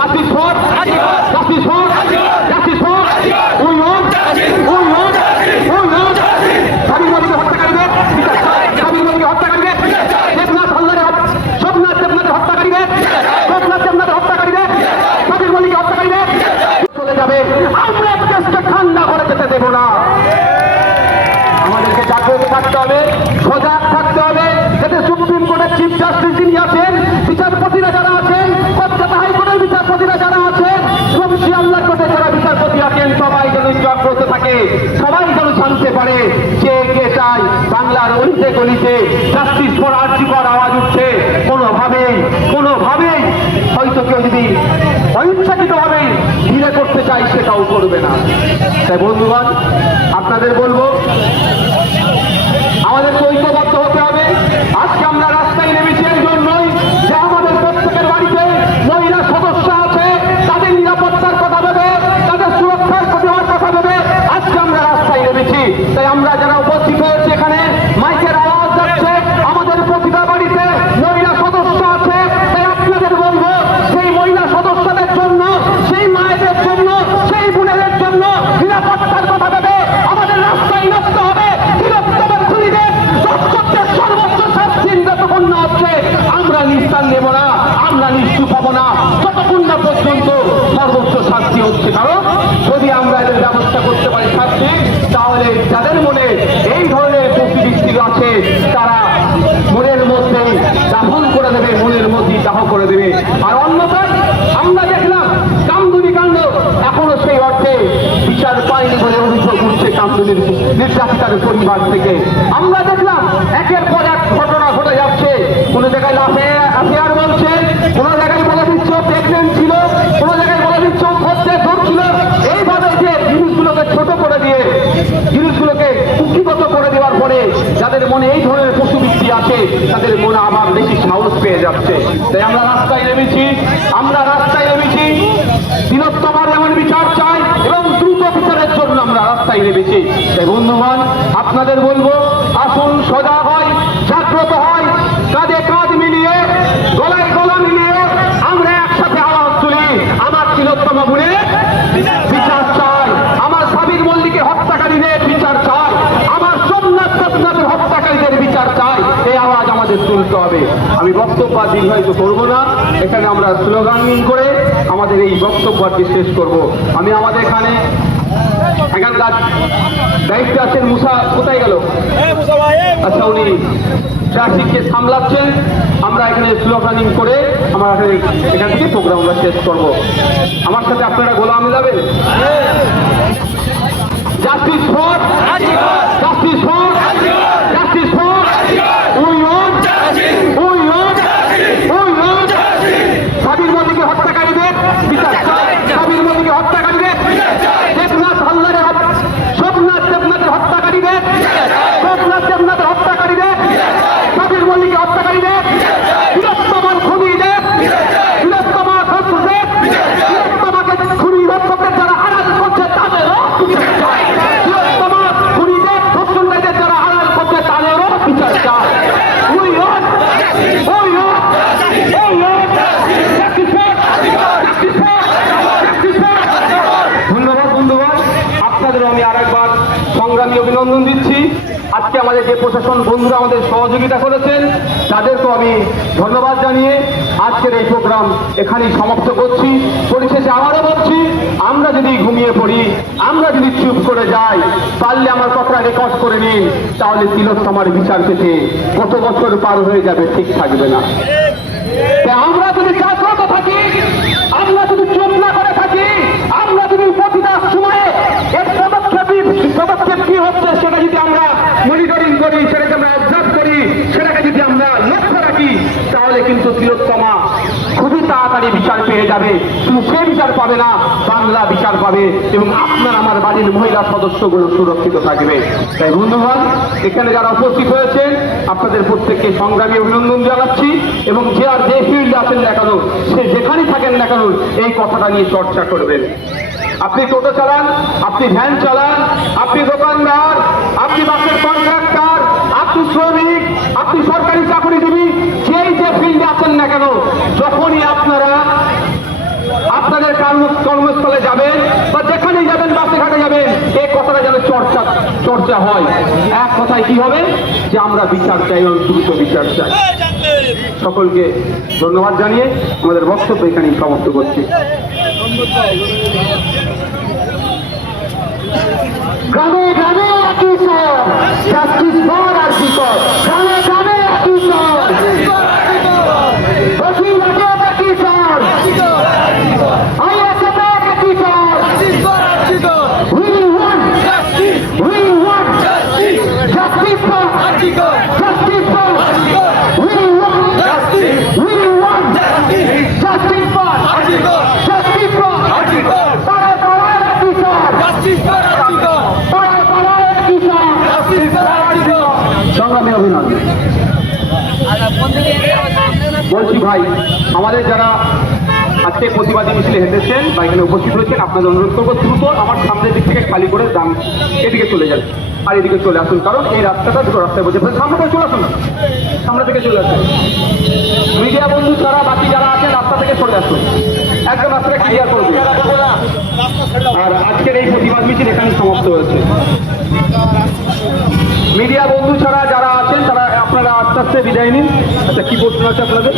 Justice for justice for justice for we want we want we want স্বামীর মোদীকে হত্যাকারীদের বিচার চাই স্বামীর মোদীকে হত্যাকারীদের দেবনাথ হালদারের হত্যা- সোমনাথ দেবনাথের হত্যাকারীদের সোমনাথ দেবনাথের হত্যাকারীদের স্বামীর মোদীকে হত্যাকারীদের চলে যাবে আমরা দেশকে ঠান্ডা করে যেতে দেবো না আমাদেরকে জাগ্রত থাকতে হবে সজাগ থাকতে হবে যাতে সুপ্রিম কোর্টের চিফ জাস্টিস যিনি আছেন বিচারপতিরা যারা আছেন কলকাতা হাইকোর্টের বিচারপতিরা যারা আছেন এবং শিয়াল্লাহ কোর্টের যারা বিচারপতি আছেন সবাই যেন জাগ্রত থাকে সবাই যেন যে কে চাই বাংলার অলিতে গলিতে জাস্টিস ফর আর্জিকর আওয়াজ উঠছে। কোনোভাবেই কোনোভাবেই হয়তো কেউ যদি অনিচ্ছাকৃতভাবেই ধীরে করতে চাই সেটাও করবে না। তাই বন্ধুগণ, আপনাদের বলব আমাদের ঐক্যবদ্ধ হতে হবে। আজকে আমরা রাস্তায় নেমেছি এর জন্যই যে আমাদের প্রত্যেকের বাড়িতে মহিলা সদস্য আছে তাদের নিরাপত্তার কথা ভেবে তাদের সুরক্ষার দেওয়ার কথা ভেবে আজকে আমরা রাস্তায় নেমেছি তাই আমরা যারা উপস্থিত হয়েছি এখানে মাইকের আওয়াজ যাচ্ছে আমাদের প্রতিটা বাড়িতে মহিলা সদস্য আছে তাই আপনাদের বলব সেই মহিলা সদস্যদের জন্য সেই মায়েদের জন্য সেই বোনেদের জন্য নিরাপত্তার কথা ভেবে আমাদের রাস্তায় নামতে হবে বৃহত্তমের খুনিদের দর্শকদের সর্বোচ্চ শাস্তি যতক্ষণ না হচ্ছে আমরা নেব না, আমরা নিশ্চু পাবো না। যতক্ষণ না পর্যন্ত সর্বোচ্চ শাস্তি হচ্ছে, কারণ যদি আমরা এদের ব্যবস্থা করতে পারি শাস্তি, তাহলে যাদের মনে এই ধরনের প্রতিবৃত্তি আছে, তারা মনের মধ্যেই দাফন করে দেবে, মনের মধ্যেই দাহ করে দেবে। আর অন্যথায়, আমরা দেখলাম কামদুনি কাণ্ড, এখনও সেই অর্থে বিচার পায়নি বলে অভিযোগ উঠছে কামদুনির নির্যাতিতার পরিবার থেকে। আমরা দেখলাম একের পর এক ঘটনা ঘটে যাচ্ছে কোনো জায়গায় লাফে বলছে কোনো জায়গায় বলে দিচ্ছে প্রেগনেন্ট ছিল, কোনো জায়গায় বলে দিচ্ছে খরচে ধরছিল এইভাবে যে জিনিসগুলোকে ছোট করে দিয়ে, জিনিসগুলোকে কুক্ষিগত করে দেওয়ার পরে যাদের মনে এই ধরনের পশুবৃত্তি আছে, তাদের মনে আবার বেশি সাহস পেয়ে যাচ্ছে। তাই আমরা রাস্তায় নেমেছি, আমরা রাস্তায় নেমেছি। তিলোত্তমার এমন বিচার চাই এবং দ্রুত বিচারের জন্য আমরা রাস্তায় নেমেছি। তাই বন্ধুগণ, আপনাদের বলব আসুন সজাগ হয় জাগ্রত হয় কাঁধে কাঁধ মিলিয়ে গলায় গলা মিলিয়ে আমরা একসাথে আওয়াজ তুলি আমার তিলোত্তমা বলে বিচার চাই আমার স্বামীর মল্লিকের হত্যাকারীদের বিচার চাই আমার সোমনাথ দেবনাথের হত্যাকারীদের বিচার চাই এই আওয়াজ আমাদের তুলতে হবে আমি বক্তব্য দীর্ঘায়িত করব না। এখানে আমরা স্লোগান করে আমাদের এই বক্তব্য আজকে শেষ করব। আমি আমাদের এখানে এখানকার দায়িত্বে আছেন মুসা, কোথায় গেল? আচ্ছা উনি ট্রাফিককে সামলাচ্ছেন। আমরা এখানে স্লোগানিং করে আমরা এখানে থেকে প্রোগ্রামটা শেষ করব। আমার সাথে আপনারা গোলা মিলাবেন ধন্যবাদ বন্ধুগণ। আপনাদের আমি আরেকবার সংগ্রামী অভিনন্দন দিচ্ছি। আজকে আমাদের যে প্রশাসন বন্ধুরা আমাদের সহযোগিতা করেছেন, তাদেরকেও আমি ধন্যবাদ জানিয়ে আজকের এই প্রোগ্রাম এখানেই সমাপ্ত করছি। পরিশেষে আবারও বলছি, আমরা যদি ঘুমিয়ে পড়ি, আমরা যদি চুপ করে যাই পারলে আমার কথা রেকর্ড করে নিন। তাহলে তিলোত্তমার বিচার পেতে কত বছর পার হয়ে যাবে ঠিক থাকবে না। আমরা যদি জাগ্রত থাকি আমরা যদি চুপ না করে থাকি আমরা যদি প্রতিটা সময়ে এর পদক্ষেপ পদক্ষেপ কি হচ্ছে সেটা যদি আমরা মনিটরিং করি সেটাকে আমরা অবজার্ভ করি সেটাকে যদি আমরা লক্ষ্য রাখি তাহলে কিন্তু তিলোত্তমা তাড়াতাড়ি বিচার পেয়ে যাবে শুধু সে বিচার পাবে না, বাংলা বিচার পাবে এবং আপনার আমার বাড়ির মহিলা সদস্যগুলো সুরক্ষিত থাকবে। তাই বন্ধুগণ, এখানে যারা উপস্থিত হয়েছেন আপনাদের প্রত্যেককে সংগ্রামী অভিনন্দন জানাচ্ছি এবং যে আর যে ফিল্ডে আছেন না কেন, সে যেখানেই থাকেন না কেন, এই কথাটা নিয়ে চর্চা করবেন। আপনি টোটো চালান, আপনি ভ্যান চালান, আপনি দোকানদার, আপনি বাসের কন্ট্রাক্টর, আপনি শ্রমিক, আপনি সরকারি চাকরিজীবী, যেই যে ফিল্ডে আছেন না কেন, যখনই আপনারা যেটা হয়, এক কথায় কি হবে? যে আমরা বিচার চাই, এবং দ্রুত বিচার চাই। সকলকে ধন্যবাদ জানিয়ে আমাদের বক্তব্য এখানে সমাপ্ত করছি। বলছি ভাই, আমাদের যারা আজকে প্রতিবাদী মিছিলে হেঁটেছেন বা এখানে উপস্থিত হয়েছেন, আপনাদের অনুরোধ করব দ্রুত আমার সামনের দিক থেকে খালি করে দাম এদিকে চলে যান আর এদিকে চলে আসুন, কারণ এই রাস্তাটা দুটো রাস্তায় বলছে সামনে থেকে চলে আসুন, সামনে থেকে চলে আসুন। মিডিয়া বন্ধু ছাড়া বাকি যারা আছেন, রাস্তা থেকে চলে আসুন। একদম রাস্তাটা ক্লিয়ার করবে আর আজকের এই প্রতিবাদ মিছিল এখানে সমাপ্ত হয়েছে। আছে আপনাদের?